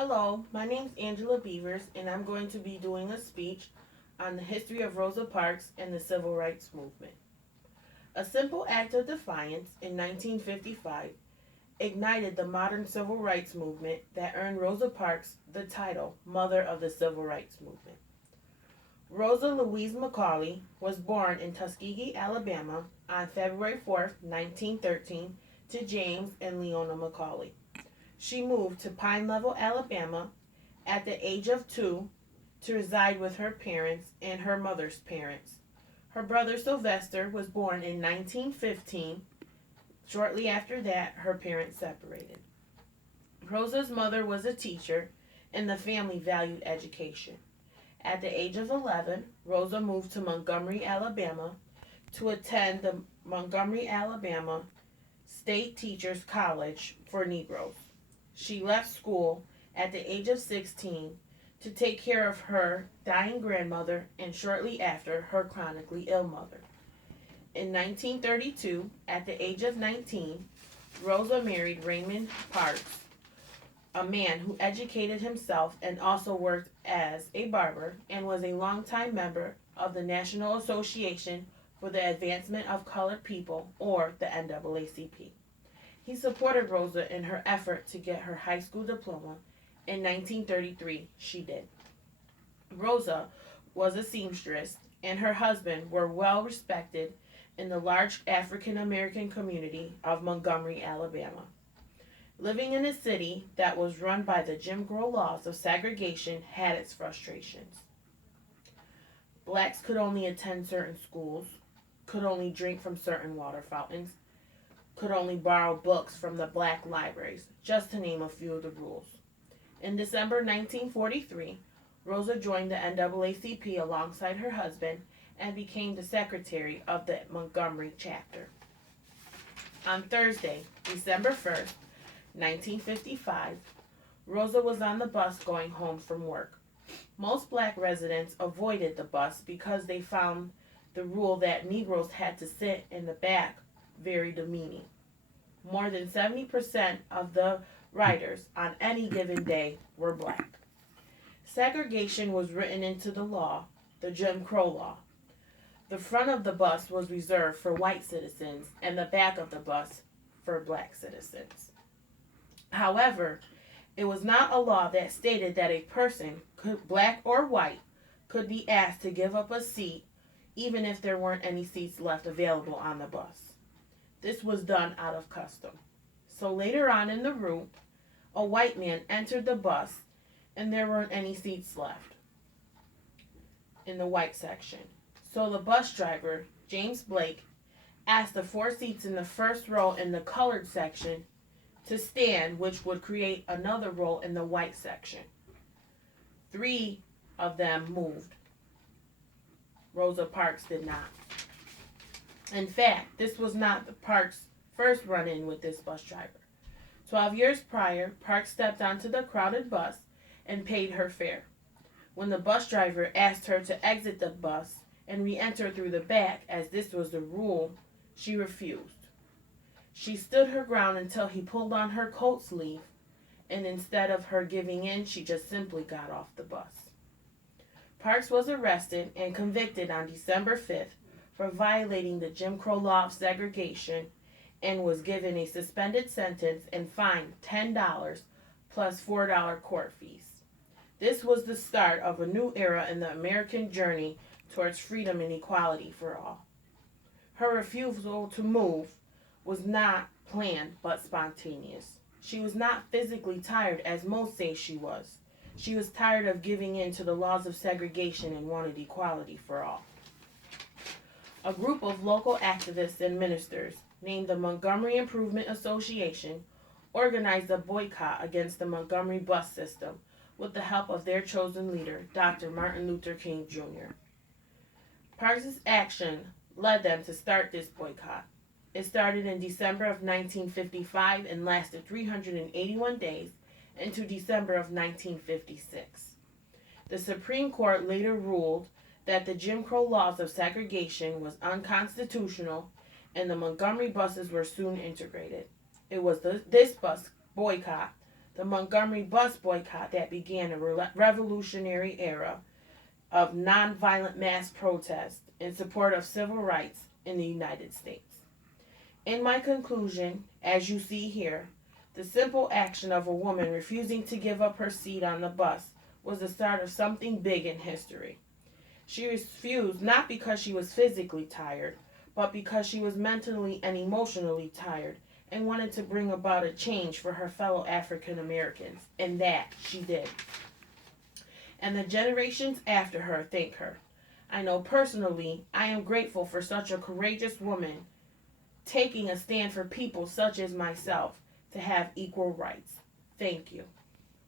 Hello, my name is Angela Beavers, and I'm going to be doing a speech on the history of Rosa Parks and the Civil Rights Movement. A simple act of defiance in 1955 ignited the modern civil rights movement that earned Rosa Parks the title Mother of the Civil Rights Movement. Rosa Louise Macaulay was born in Tuskegee, Alabama on February 4, 1913, to James and Leona Macaulay. She moved to Pine Level, Alabama at the age of 2 to reside with her parents and her mother's parents. Her brother Sylvester was born in 1915. Shortly after that, her parents separated. Rosa's mother was a teacher, and the family valued education. At the age of 11, Rosa moved to Montgomery, Alabama to attend the Montgomery, Alabama State Teachers College for Negroes. She left school at the age of 16 to take care of her dying grandmother and shortly after her chronically ill mother. In 1932, at the age of 19, Rosa married Raymond Parks, a man who educated himself and also worked as a barber and was a longtime member of the National Association for the Advancement of Colored People, or the NAACP. He supported Rosa in her effort to get her high school diploma. In 1933, she did. Rosa was a seamstress, and her husband were well respected in the large African American community of Montgomery, Alabama. Living in a city that was run by the Jim Crow laws of segregation had its frustrations. Blacks could only attend certain schools, could only drink from certain water fountains, could only borrow books from the black libraries, just to name a few of the rules. In December 1943, Rosa joined the NAACP alongside her husband and became the secretary of the Montgomery chapter. On Thursday, December 1st, 1955, Rosa was on the bus going home from work. Most black residents avoided the bus because they found the rule that Negroes had to sit in the back very demeaning. More than 70% of the riders on any given day were black. Segregation was written into the law, the Jim Crow law. The front of the bus was reserved for white citizens and the back of the bus for black citizens. However, it was not a law that stated that a person, black or white, could be asked to give up a seat even if there weren't any seats left available on the bus. This was done out of custom. So later on in the route, a white man entered the bus and there weren't any seats left in the white section. So the bus driver, James Blake, asked the 4 seats in the first row in the colored section to stand, which would create another row in the white section. 3 of them moved. Rosa Parks did not. In fact, this was not the Parks' first run-in with this bus driver. 12 years prior, Parks stepped onto the crowded bus and paid her fare. When the bus driver asked her to exit the bus and re-enter through the back, as this was the rule, she refused. She stood her ground until he pulled on her coat sleeve, and instead of her giving in, she just simply got off the bus. Parks was arrested and convicted on December 5th for violating the Jim Crow law of segregation and was given a suspended sentence and fined $10 plus $4 court fees. This was the start of a new era in the American journey towards freedom and equality for all. Her refusal to move was not planned but spontaneous. She was not physically tired as most say she was. She was tired of giving in to the laws of segregation and wanted equality for all. A group of local activists and ministers, named the Montgomery Improvement Association, organized a boycott against the Montgomery bus system with the help of their chosen leader, Dr. Martin Luther King Jr. Parks' action led them to start this boycott. It started in December of 1955 and lasted 381 days into December of 1956. The Supreme Court later ruled that the Jim Crow laws of segregation was unconstitutional and the Montgomery buses were soon integrated. It was this bus boycott the Montgomery bus boycott that began a revolutionary era of nonviolent mass protest in support of civil rights in the United States. In my conclusion, as you see here, the simple action of a woman refusing to give up her seat on the bus was the start of something big in history. She refused not because she was physically tired, but because she was mentally and emotionally tired and wanted to bring about a change for her fellow African Americans. And that she did. And the generations after her thank her. I know personally I am grateful for such a courageous woman taking a stand for people such as myself to have equal rights. Thank you.